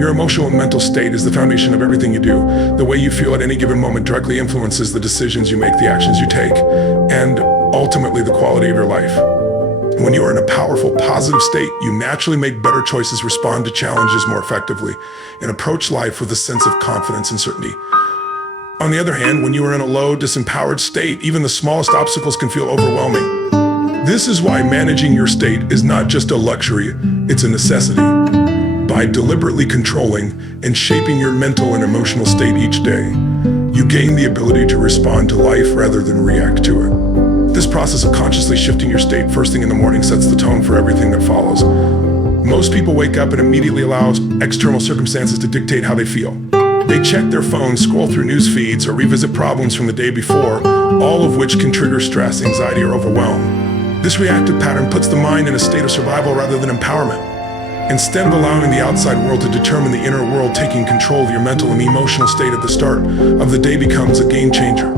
Your emotional and mental state is the foundation of everything you do. The way you feel at any given moment directly influences the decisions you make, the actions you take, and ultimately the quality of your life. When you are in a powerful, positive state, you naturally make better choices, respond to challenges more effectively, and approach life with a sense of confidence and certainty. On the other hand, when you are in a low, disempowered state, even the smallest obstacles can feel overwhelming. This is why managing your state is not just a luxury, it's a necessity. By deliberately controlling and shaping your mental and emotional state each day, you gain the ability to respond to life rather than react to it. This process of consciously shifting your state first thing in the morning sets the tone for everything that follows. Most people wake up and immediately allow external circumstances to dictate how they feel. They check their phones, scroll through news feeds, or revisit problems from the day before, all of which can trigger stress, anxiety, or overwhelm. This reactive pattern puts the mind in a state of survival rather than empowerment. Instead of allowing the outside world to determine the inner world, taking control of your mental and emotional state at the start of the day becomes a game changer.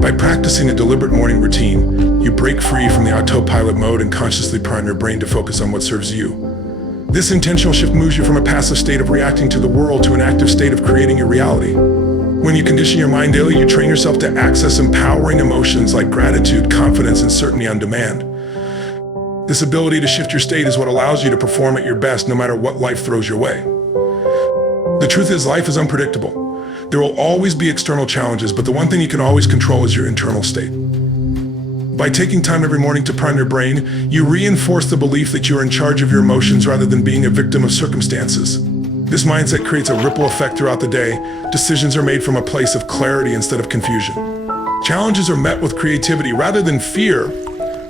By practicing a deliberate morning routine, you break free from the autopilot mode and consciously prime your brain to focus on what serves you. This intentional shift moves you from a passive state of reacting to the world to an active state of creating your reality. When you condition your mind daily, you train yourself to access empowering emotions like gratitude, confidence, and certainty on demand. This ability to shift your state is what allows you to perform at your best no matter what life throws your way. The truth is, life is unpredictable. There will always be external challenges, but the one thing you can always control is your internal state. By taking time every morning to prime your brain, you reinforce the belief that you are in charge of your emotions rather than being a victim of circumstances. This mindset creates a ripple effect throughout the day. Decisions are made from a place of clarity instead of confusion. Challenges are met with creativity rather than fear.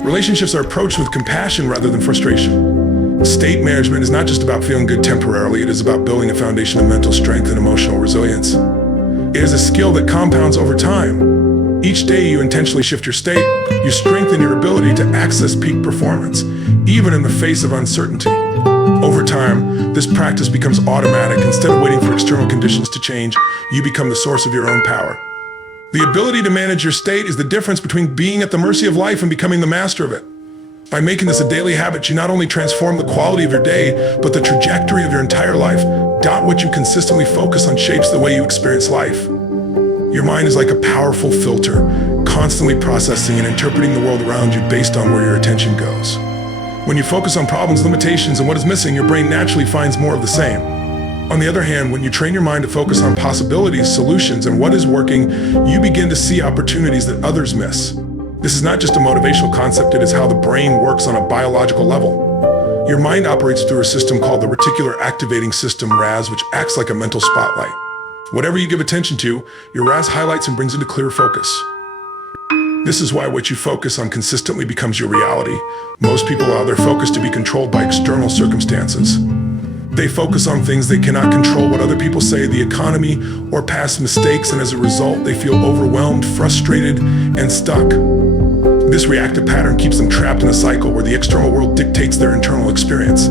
Relationships are approached with compassion rather than frustration. State management is not just about feeling good temporarily, it is about building a foundation of mental strength and emotional resilience. It is a skill that compounds over time. Each day you intentionally shift your state, you strengthen your ability to access peak performance, even in the face of uncertainty. Over time, this practice becomes automatic. Instead of waiting for external conditions to change, you become the source of your own power. The ability to manage your state is the difference between being at the mercy of life and becoming the master of it. By making this a daily habit, you not only transform the quality of your day, but the trajectory of your entire life. What you consistently focus on shapes the way you experience life. Your mind is like a powerful filter, constantly processing and interpreting the world around you based on where your attention goes. When you focus on problems, limitations, and what is missing, your brain naturally finds more of the same. On the other hand, when you train your mind to focus on possibilities, solutions, and what is working, you begin to see opportunities that others miss. This is not just a motivational concept, it is how the brain works on a biological level. Your mind operates through a system called the reticular activating system, RAS, which acts like a mental spotlight. Whatever you give attention to, your RAS highlights and brings into clear focus. This is why what you focus on consistently becomes your reality. Most people allow their focus to be controlled by external circumstances. They focus on things they cannot control, what other people say, the economy, or past mistakes, and as a result, they feel overwhelmed, frustrated, and stuck. This reactive pattern keeps them trapped in a cycle where the external world dictates their internal experience.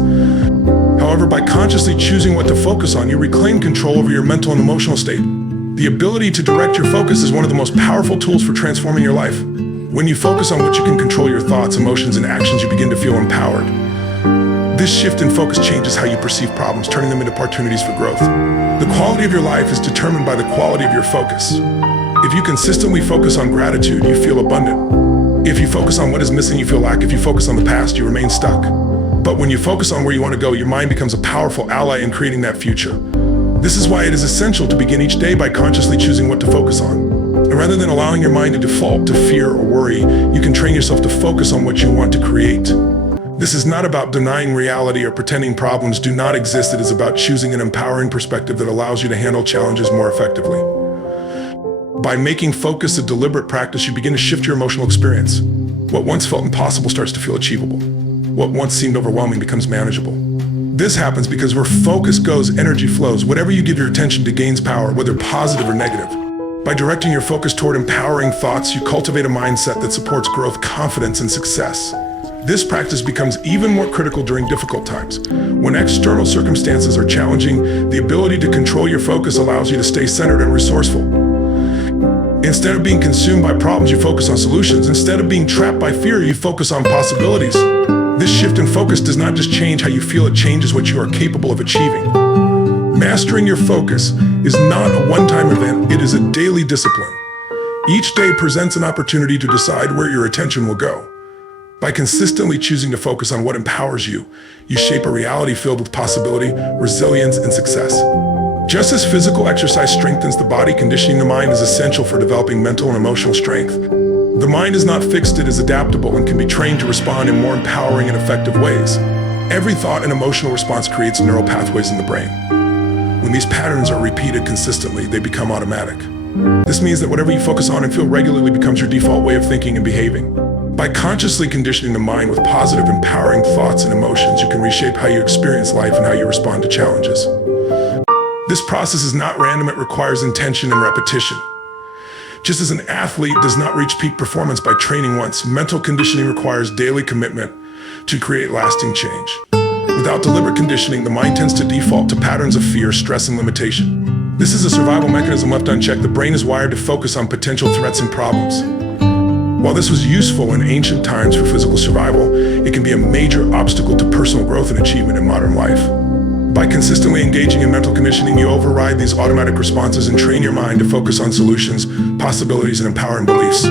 However, by consciously choosing what to focus on, you reclaim control over your mental and emotional state. The ability to direct your focus is one of the most powerful tools for transforming your life. When you focus on what you can control, your thoughts, emotions, and actions, you begin to feel empowered. This shift in focus changes how you perceive problems, turning them into opportunities for growth. The quality of your life is determined by the quality of your focus. If you consistently focus on gratitude, you feel abundant. If you focus on what is missing, you feel lack. If you focus on the past, you remain stuck. But when you focus on where you want to go, your mind becomes a powerful ally in creating that future. This is why it is essential to begin each day by consciously choosing what to focus on. And rather than allowing your mind to default to fear or worry, you can train yourself to focus on what you want to create. This is not about denying reality or pretending problems do not exist. It is about choosing an empowering perspective that allows you to handle challenges more effectively. By making focus a deliberate practice, you begin to shift your emotional experience. What once felt impossible starts to feel achievable. What once seemed overwhelming becomes manageable. This happens because where focus goes, energy flows. Whatever you give your attention to gains power, whether positive or negative. By directing your focus toward empowering thoughts, you cultivate a mindset that supports growth, confidence, and success. This practice becomes even more critical during difficult times. When external circumstances are challenging, the ability to control your focus allows you to stay centered and resourceful. Instead of being consumed by problems, you focus on solutions. Instead of being trapped by fear, you focus on possibilities. This shift in focus does not just change how you feel, it changes what you are capable of achieving. Mastering your focus is not a one-time event, it is a daily discipline. Each day presents an opportunity to decide where your attention will go. By consistently choosing to focus on what empowers you, you shape a reality filled with possibility, resilience, and success. Just as physical exercise strengthens the body, conditioning the mind is essential for developing mental and emotional strength. The mind is not fixed, it is adaptable and can be trained to respond in more empowering and effective ways. Every thought and emotional response creates neural pathways in the brain. When these patterns are repeated consistently, they become automatic. This means that whatever you focus on and feel regularly becomes your default way of thinking and behaving. By consciously conditioning the mind with positive, empowering thoughts and emotions, you can reshape how you experience life and how you respond to challenges. This process is not random, it requires intention and repetition. Just as an athlete does not reach peak performance by training once, mental conditioning requires daily commitment to create lasting change. Without deliberate conditioning, the mind tends to default to patterns of fear, stress, and limitation. This is a survival mechanism left unchecked. The brain is wired to focus on potential threats and problems. While this was useful in ancient times for physical survival, it can be a major obstacle to personal growth and achievement in modern life. By consistently engaging in mental conditioning, you override these automatic responses and train your mind to focus on solutions, possibilities, and empowering beliefs.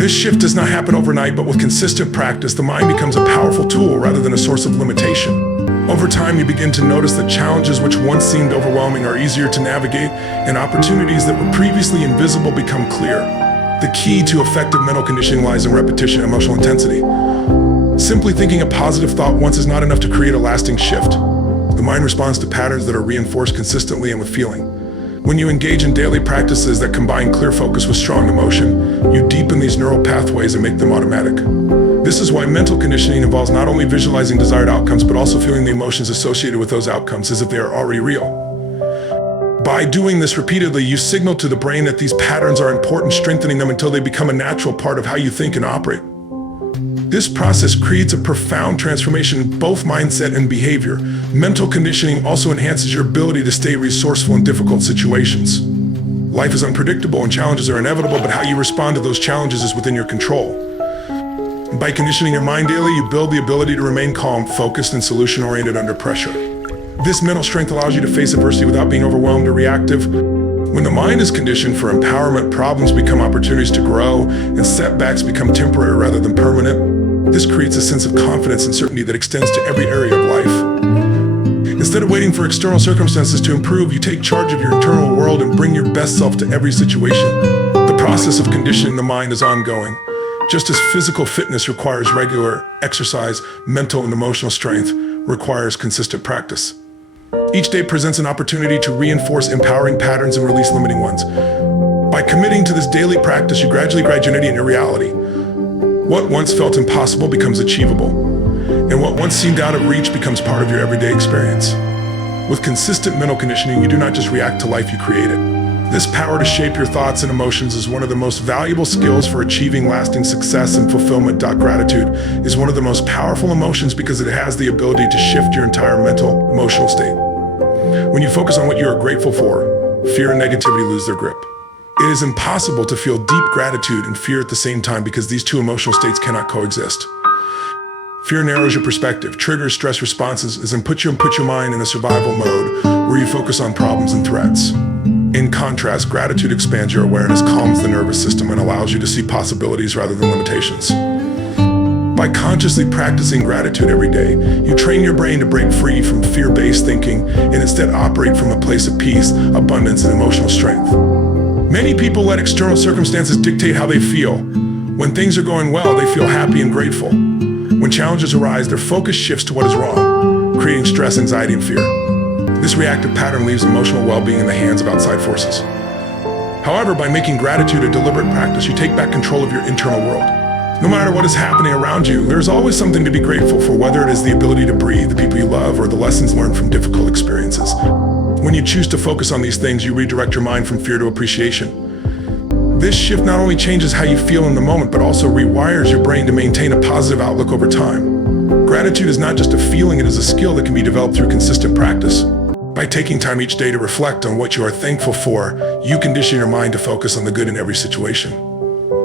This shift does not happen overnight, but with consistent practice, the mind becomes a powerful tool rather than a source of limitation. Over time, you begin to notice that challenges which once seemed overwhelming are easier to navigate, and opportunities that were previously invisible become clear. The key to effective mental conditioning lies in repetition and emotional intensity. Simply thinking a positive thought once is not enough to create a lasting shift. The mind responds to patterns that are reinforced consistently and with feeling. When you engage in daily practices that combine clear focus with strong emotion, you deepen these neural pathways and make them automatic. This is why mental conditioning involves not only visualizing desired outcomes, but also feeling the emotions associated with those outcomes as if they are already real. By doing this repeatedly, you signal to the brain that these patterns are important, strengthening them until they become a natural part of how you think and operate. This process creates a profound transformation in both mindset and behavior. Mental conditioning also enhances your ability to stay resourceful in difficult situations. Life is unpredictable and challenges are inevitable, but how you respond to those challenges is within your control. By conditioning your mind daily, you build the ability to remain calm, focused, and solution-oriented under pressure. This mental strength allows you to face adversity without being overwhelmed or reactive. When the mind is conditioned for empowerment, problems become opportunities to grow, and setbacks become temporary rather than permanent. This creates a sense of confidence and certainty that extends to every area of life. Instead of waiting for external circumstances to improve, you take charge of your internal world and bring your best self to every situation. The process of conditioning the mind is ongoing. Just as physical fitness requires regular exercise, mental and emotional strength requires consistent practice. Each day presents an opportunity to reinforce empowering patterns and release limiting ones. By committing to this daily practice, you gradually guide your identity in your reality. What once felt impossible becomes achievable, and what once seemed out of reach becomes part of your everyday experience. With consistent mental conditioning, you do not just react to life, you create it. This power to shape your thoughts and emotions is one of the most valuable skills for achieving lasting success and fulfillment. Gratitude is one of the most powerful emotions because it has the ability to shift your entire mental, emotional state. When you focus on what you are grateful for, fear and negativity lose their grip. It is impossible to feel deep gratitude and fear at the same time because these two emotional states cannot coexist. Fear narrows your perspective, triggers stress responses, and puts your mind in a survival mode where you focus on problems and threats. In contrast, gratitude expands your awareness, calms the nervous system, and allows you to see possibilities rather than limitations. By consciously practicing gratitude every day, you train your brain to break free from fear-based thinking and instead operate from a place of peace, abundance, and emotional strength. Many people let external circumstances dictate how they feel. When things are going well, they feel happy and grateful. When challenges arise, their focus shifts to what is wrong, creating stress, anxiety, and fear. This reactive pattern leaves emotional well-being in the hands of outside forces. However, by making gratitude a deliberate practice, you take back control of your internal world. No matter what is happening around you, there's always something to be grateful for, whether it is the ability to breathe, the people you love, or the lessons learned from difficult experiences. When you choose to focus on these things, you redirect your mind from fear to appreciation. This shift not only changes how you feel in the moment, but also rewires your brain to maintain a positive outlook over time. Gratitude is not just a feeling, it is a skill that can be developed through consistent practice. By taking time each day to reflect on what you are thankful for, you condition your mind to focus on the good in every situation.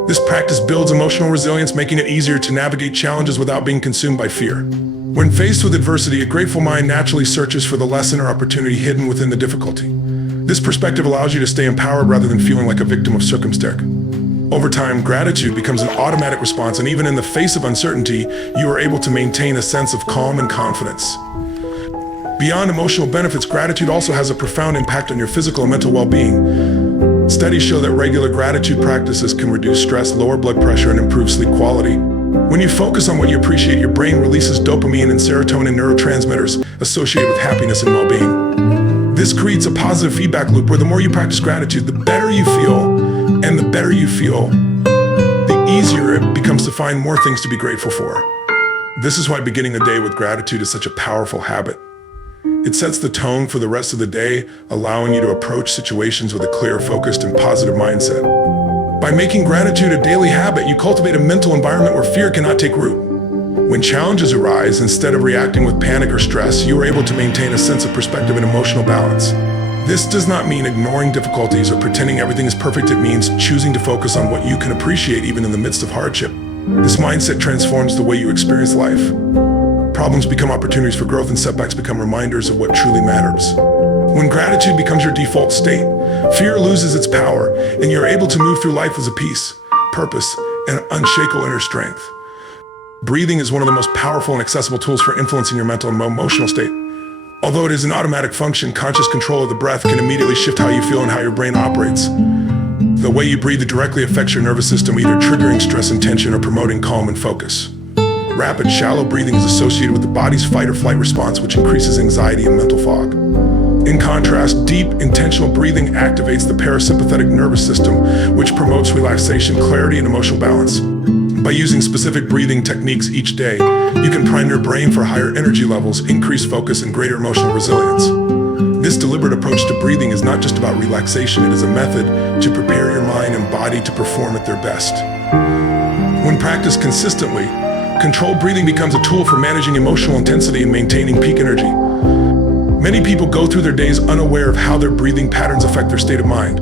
This practice builds emotional resilience, making it easier to navigate challenges without being consumed by fear. When faced with adversity, a grateful mind naturally searches for the lesson or opportunity hidden within the difficulty. This perspective allows you to stay empowered rather than feeling like a victim of circumstance. Over time, gratitude becomes an automatic response, and even in the face of uncertainty, you are able to maintain a sense of calm and confidence. Beyond emotional benefits, gratitude also has a profound impact on your physical and mental well-being. Studies show that regular gratitude practices can reduce stress, lower blood pressure, and improve sleep quality. When you focus on what you appreciate, your brain releases dopamine and serotonin, neurotransmitters associated with happiness and well-being. This creates a positive feedback loop where the more you practice gratitude, the better you feel, and the better you feel, the easier it becomes to find more things to be grateful for. This is why beginning a day with gratitude is such a powerful habit. It sets the tone for the rest of the day, allowing you to approach situations with a clear, focused, and positive mindset. By making gratitude a daily habit, you cultivate a mental environment where fear cannot take root. When challenges arise, instead of reacting with panic or stress, you are able to maintain a sense of perspective and emotional balance. This does not mean ignoring difficulties or pretending everything is perfect. It means choosing to focus on what you can appreciate even in the midst of hardship. This mindset transforms the way you experience life. Problems become opportunities for growth, and setbacks become reminders of what truly matters. When gratitude becomes your default state, fear loses its power, and you're able to move through life with a peace, purpose, and unshakable inner strength. Breathing is one of the most powerful and accessible tools for influencing your mental and emotional state. Although it is an automatic function, conscious control of the breath can immediately shift how you feel and how your brain operates. The way you breathe directly affects your nervous system, either triggering stress and tension or promoting calm and focus. Rapid, shallow breathing is associated with the body's fight or flight response, which increases anxiety and mental fog. In contrast, deep, intentional breathing activates the parasympathetic nervous system, which promotes relaxation, clarity, and emotional balance. By using specific breathing techniques each day, you can prime your brain for higher energy levels, increased focus, and greater emotional resilience. This deliberate approach to breathing is not just about relaxation, it is a method to prepare your mind and body to perform at their best. When practiced consistently, controlled breathing becomes a tool for managing emotional intensity and maintaining peak energy. Many people go through their days unaware of how their breathing patterns affect their state of mind.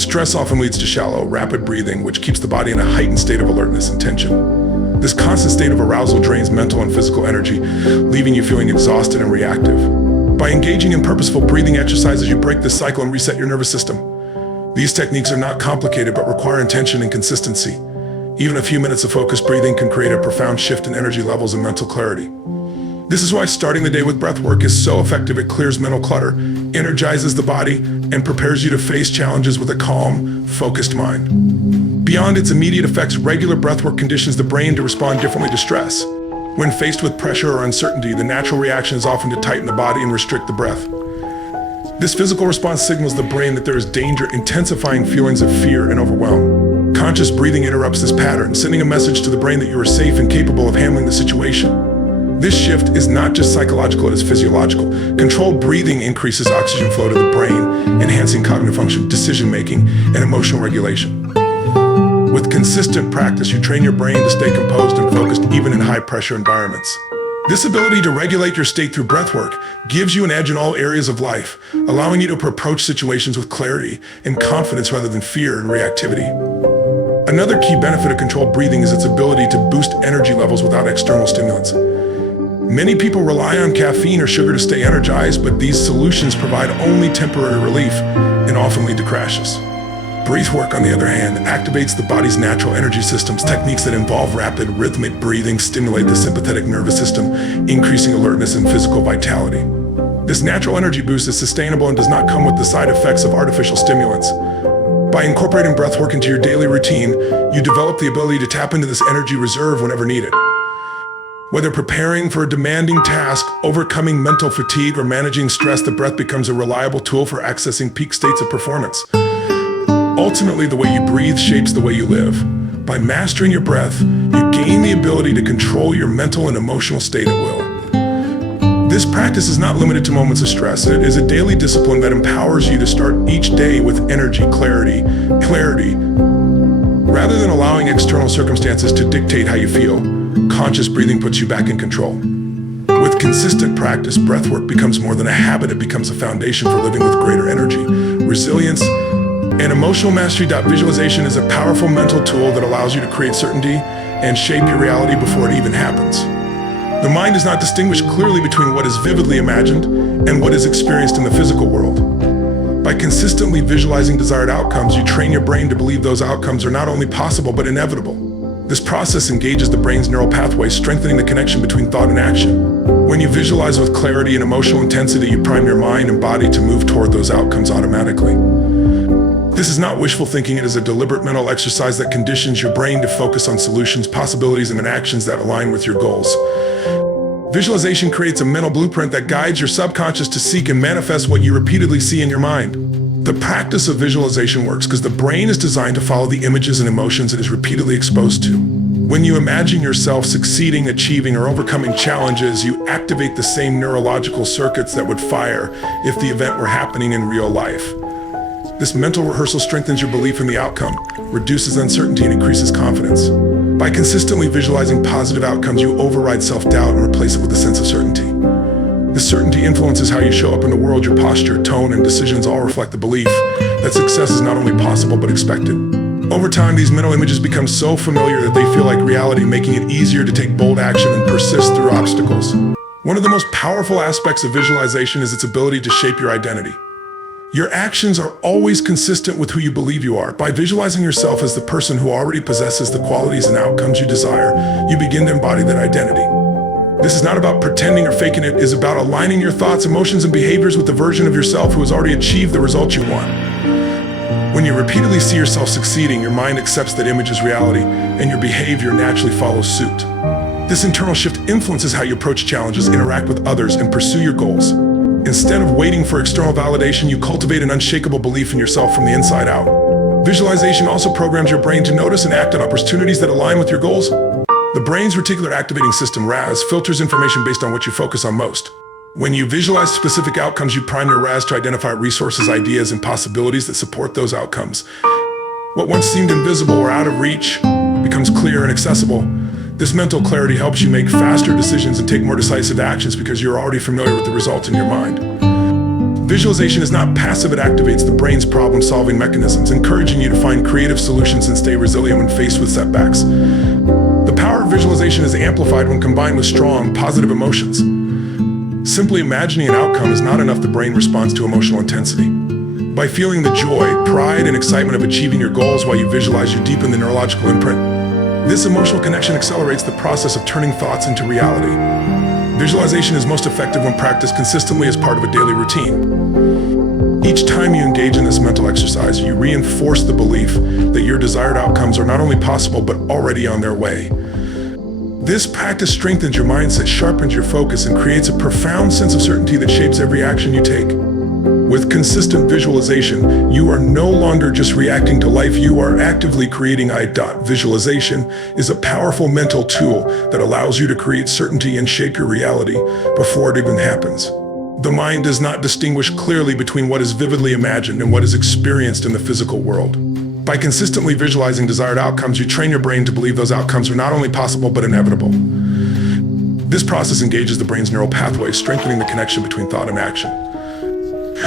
Stress often leads to shallow, rapid breathing, which keeps the body in a heightened state of alertness and tension. This constant state of arousal drains mental and physical energy, leaving you feeling exhausted and reactive. By engaging in purposeful breathing exercises, you break this cycle and reset your nervous system. These techniques are not complicated but require intention and consistency. Even a few minutes of focused breathing can create a profound shift in energy levels and mental clarity. This is why starting the day with breath work is so effective. It clears mental clutter, energizes the body, and prepares you to face challenges with a calm, focused mind. Beyond its immediate effects, regular breathwork conditions the brain to respond differently to stress. When faced with pressure or uncertainty, the natural reaction is often to tighten the body and restrict the breath. This physical response signals the brain that there is danger, intensifying feelings of fear and overwhelm. Conscious breathing interrupts this pattern, sending a message to the brain that you are safe and capable of handling the situation. This shift is not just psychological, it is physiological. Controlled breathing increases oxygen flow to the brain, enhancing cognitive function, decision-making, and emotional regulation. With consistent practice, you train your brain to stay composed and focused even in high-pressure environments. This ability to regulate your state through breathwork gives you an edge in all areas of life, allowing you to approach situations with clarity and confidence rather than fear and reactivity. Another key benefit of controlled breathing is its ability to boost energy levels without external stimulants. Many people rely on caffeine or sugar to stay energized, but these solutions provide only temporary relief and often lead to crashes. Breathwork, on the other hand, activates the body's natural energy systems. Techniques that involve rapid, rhythmic breathing stimulate the sympathetic nervous system, increasing alertness and physical vitality. This natural energy boost is sustainable and does not come with the side effects of artificial stimulants. By incorporating breathwork into your daily routine, you develop the ability to tap into this energy reserve whenever needed. Whether preparing for a demanding task, overcoming mental fatigue, or managing stress, the breath becomes a reliable tool for accessing peak states of performance. Ultimately, the way you breathe shapes the way you live. By mastering your breath, you gain the ability to control your mental and emotional state at will. This practice is not limited to moments of stress. It is a daily discipline that empowers you to start each day with energy, clarity. Rather than allowing external circumstances to dictate how you feel, conscious breathing puts you back in control. With consistent practice, breathwork becomes more than a habit. It becomes a foundation for living with greater energy, resilience, and emotional mastery. Visualization is a powerful mental tool that allows you to create certainty and shape your reality before it even happens. The mind does not distinguish clearly between what is vividly imagined and what is experienced in the physical world. By consistently visualizing desired outcomes, you train your brain to believe those outcomes are not only possible but inevitable. This process engages the brain's neural pathways, strengthening the connection between thought and action. When you visualize with clarity and emotional intensity, you prime your mind and body to move toward those outcomes automatically. This is not wishful thinking, it is a deliberate mental exercise that conditions your brain to focus on solutions, possibilities, and actions that align with your goals. Visualization creates a mental blueprint that guides your subconscious to seek and manifest what you repeatedly see in your mind. The practice of visualization works because the brain is designed to follow the images and emotions it is repeatedly exposed to. When you imagine yourself succeeding, achieving, or overcoming challenges, you activate the same neurological circuits that would fire if the event were happening in real life. This mental rehearsal strengthens your belief in the outcome, reduces uncertainty, and increases confidence. By consistently visualizing positive outcomes, you override self-doubt and replace it with a sense of certainty. This certainty influences how you show up in the world. Your posture, tone, and decisions all reflect the belief that success is not only possible but expected. Over time, these mental images become so familiar that they feel like reality, making it easier to take bold action and persist through obstacles. One of the most powerful aspects of visualization is its ability to shape your identity. Your actions are always consistent with who you believe you are. By visualizing yourself as the person who already possesses the qualities and outcomes you desire, you begin to embody that identity. This is not about pretending or faking it, it is about aligning your thoughts, emotions, and behaviors with the version of yourself who has already achieved the results you want. When you repeatedly see yourself succeeding, your mind accepts that image as reality, and your behavior naturally follows suit. This internal shift influences how you approach challenges, interact with others, and pursue your goals. Instead of waiting for external validation, you cultivate an unshakable belief in yourself from the inside out. Visualization also programs your brain to notice and act on opportunities that align with your goals. The brain's reticular activating system, RAS, filters information based on what you focus on most. When you visualize specific outcomes, you prime your RAS to identify resources, ideas, and possibilities that support those outcomes. What once seemed invisible or out of reach becomes clear and accessible. This mental clarity helps you make faster decisions and take more decisive actions because you're already familiar with the results in your mind. Visualization is not passive, it activates the brain's problem-solving mechanisms, encouraging you to find creative solutions and stay resilient when faced with setbacks. The power of visualization is amplified when combined with strong, positive emotions. Simply imagining an outcome is not enough. The brain responds to emotional intensity. By feeling the joy, pride, and excitement of achieving your goals while you visualize, you deepen the neurological imprint. This emotional connection accelerates the process of turning thoughts into reality. Visualization is most effective when practiced consistently as part of a daily routine. Each time you engage in this mental exercise, you reinforce the belief that your desired outcomes are not only possible but already on their way. This practice strengthens your mindset, sharpens your focus, and creates a profound sense of certainty that shapes every action you take. With consistent visualization, you are no longer just reacting to life, you are actively creating. Visualization is a powerful mental tool that allows you to create certainty and shape your reality before it even happens. The mind does not distinguish clearly between what is vividly imagined and what is experienced in the physical world. By consistently visualizing desired outcomes, you train your brain to believe those outcomes are not only possible but inevitable. This process engages the brain's neural pathways, strengthening the connection between thought and action.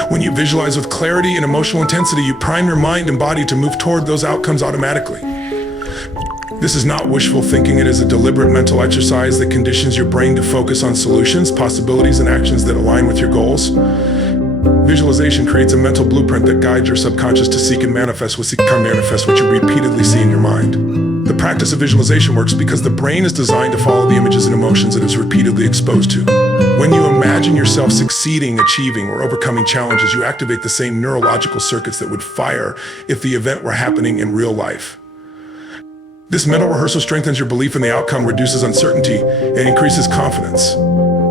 When you visualize with clarity and emotional intensity, you prime your mind and body to move toward those outcomes automatically. This is not wishful thinking, it is a deliberate mental exercise that conditions your brain to focus on solutions, possibilities, and actions that align with your goals. Visualization creates a mental blueprint that guides your subconscious to seek and manifest what you repeatedly see in your mind. The practice of visualization works because the brain is designed to follow the images and emotions it is repeatedly exposed to. When you imagine yourself succeeding, achieving, or overcoming challenges, you activate the same neurological circuits that would fire if the event were happening in real life. This mental rehearsal strengthens your belief in the outcome, reduces uncertainty, and increases confidence.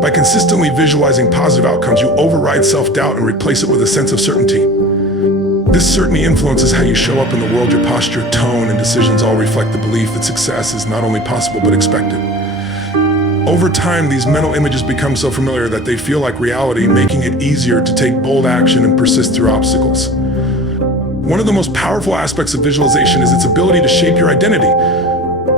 By consistently visualizing positive outcomes, you override self-doubt and replace it with a sense of certainty. This certainty influences how you show up in the world. Your posture, tone, and decisions all reflect the belief that success is not only possible but expected. Over time, these mental images become so familiar that they feel like reality, making it easier to take bold action and persist through obstacles. One of the most powerful aspects of visualization is its ability to shape your identity.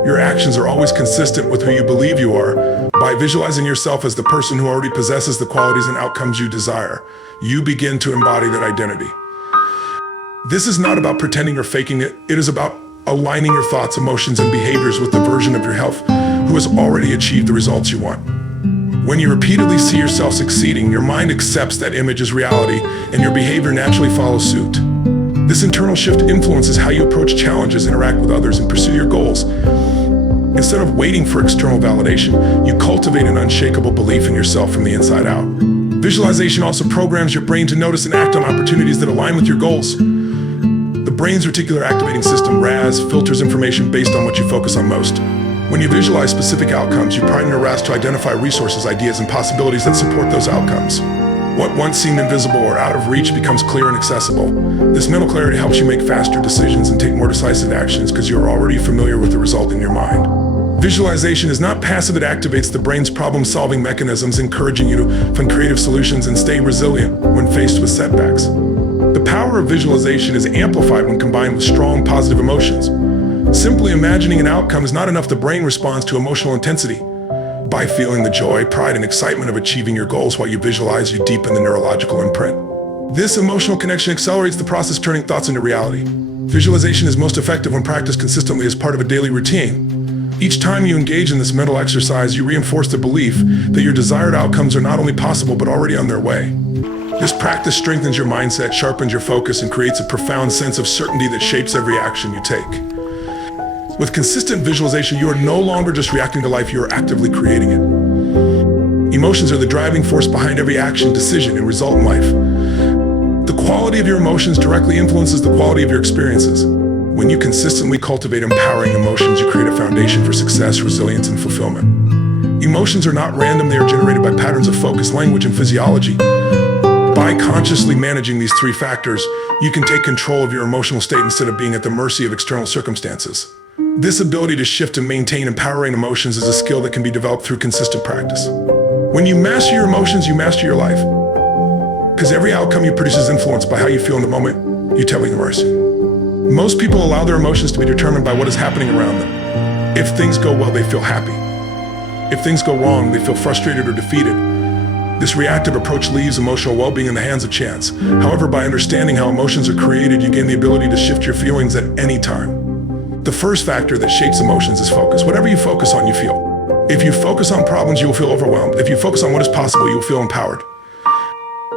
Your actions are always consistent with who you believe you are. By visualizing yourself as the person who already possesses the qualities and outcomes you desire, you begin to embody that identity. This is not about pretending or faking it. It is about aligning your thoughts, emotions, and behaviors with the version of your health who has already achieved the results you want. When you repeatedly see yourself succeeding, your mind accepts that image as reality, and your behavior naturally follows suit. This internal shift influences how you approach challenges, interact with others, and pursue your goals. Instead of waiting for external validation, you cultivate an unshakable belief in yourself from the inside out. Visualization also programs your brain to notice and act on opportunities that align with your goals. The brain's reticular activating system, RAS, filters information based on what you focus on most. When you visualize specific outcomes, you prime your RAS to identify resources, ideas, and possibilities that support those outcomes. What once seemed invisible or out of reach becomes clear and accessible. This mental clarity helps you make faster decisions and take more decisive actions because you're already familiar with the result in your mind. Visualization is not passive, it activates the brain's problem-solving mechanisms, encouraging you to find creative solutions and stay resilient when faced with setbacks. The power of visualization is amplified when combined with strong positive emotions. Simply imagining an outcome is not enough. The brain responds to emotional intensity. By feeling the joy, pride, and excitement of achieving your goals while you visualize, you deepen the neurological imprint. This emotional connection accelerates the process, turning thoughts into reality. Visualization is most effective when practiced consistently as part of a daily routine. Each time you engage in this mental exercise, you reinforce the belief that your desired outcomes are not only possible but already on their way. This practice strengthens your mindset, sharpens your focus, and creates a profound sense of certainty that shapes every action you take. With consistent visualization, you are no longer just reacting to life, you are actively creating it. Emotions are the driving force behind every action, decision, and result in life. The quality of your emotions directly influences the quality of your experiences. When you consistently cultivate empowering emotions, you create a foundation for success, resilience, and fulfillment. Emotions are not random, they are generated by patterns of focus, language, and physiology. By consciously managing these three factors, you can take control of your emotional state instead of being at the mercy of external circumstances. This ability to shift and maintain empowering emotions is a skill that can be developed through consistent practice. When you master your emotions, you master your life. Because every outcome you produce is influenced by how you feel in the moment you tell the universe. Most people allow their emotions to be determined by what is happening around them. If things go well, they feel happy. If things go wrong, they feel frustrated or defeated. This reactive approach leaves emotional well-being in the hands of chance. However, by understanding how emotions are created, you gain the ability to shift your feelings at any time. The first factor that shapes emotions is focus. Whatever you focus on, you feel. If you focus on problems, you will feel overwhelmed. If you focus on what is possible, you will feel empowered.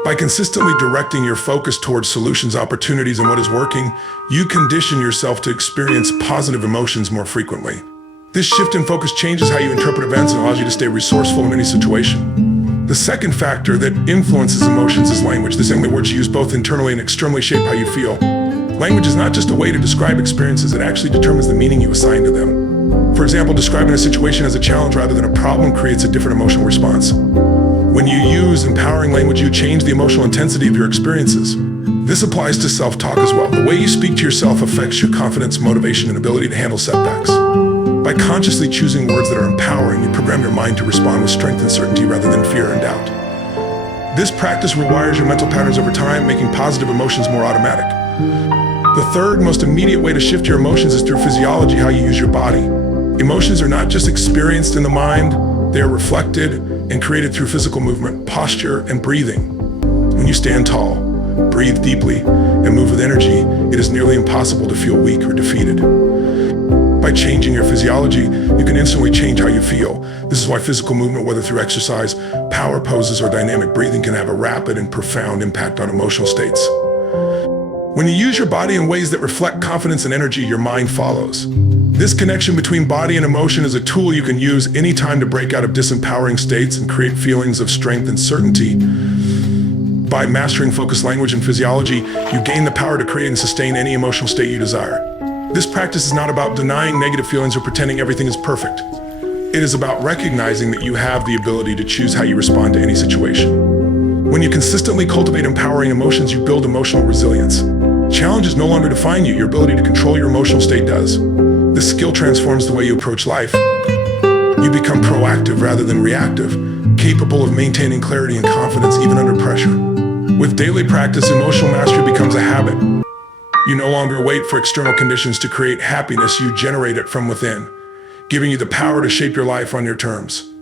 By consistently directing your focus towards solutions, opportunities, and what is working, you condition yourself to experience positive emotions more frequently. This shift in focus changes how you interpret events and allows you to stay resourceful in any situation. The second factor that influences emotions is language. The same words you use both internally and externally shape how you feel. Language is not just a way to describe experiences, it actually determines the meaning you assign to them. For example, describing a situation as a challenge rather than a problem creates a different emotional response. When you use empowering language, you change the emotional intensity of your experiences. This applies to self-talk as well. The way you speak to yourself affects your confidence, motivation, and ability to handle setbacks. By consciously choosing words that are empowering, you program your mind to respond with strength and certainty rather than fear and doubt. This practice rewires your mental patterns over time, making positive emotions more automatic. The third most immediate way to shift your emotions is through physiology, how you use your body. Emotions are not just experienced in the mind, they are reflected and created through physical movement, posture, and breathing. When you stand tall, breathe deeply, and move with energy, it is nearly impossible to feel weak or defeated. By changing your physiology, you can instantly change how you feel. This is why physical movement, whether through exercise, power poses, or dynamic breathing, can have a rapid and profound impact on emotional states. When you use your body in ways that reflect confidence and energy, your mind follows. This connection between body and emotion is a tool you can use anytime to break out of disempowering states and create feelings of strength and certainty. By mastering focus, language, and physiology, you gain the power to create and sustain any emotional state you desire. This practice is not about denying negative feelings or pretending everything is perfect. It is about recognizing that you have the ability to choose how you respond to any situation. When you consistently cultivate empowering emotions, you build emotional resilience. Challenges no longer define you, your ability to control your emotional state does. This skill transforms the way you approach life. You become proactive rather than reactive, capable of maintaining clarity and confidence even under pressure. With daily practice, emotional mastery becomes a habit. You no longer wait for external conditions to create happiness, you generate it from within, giving you the power to shape your life on your terms.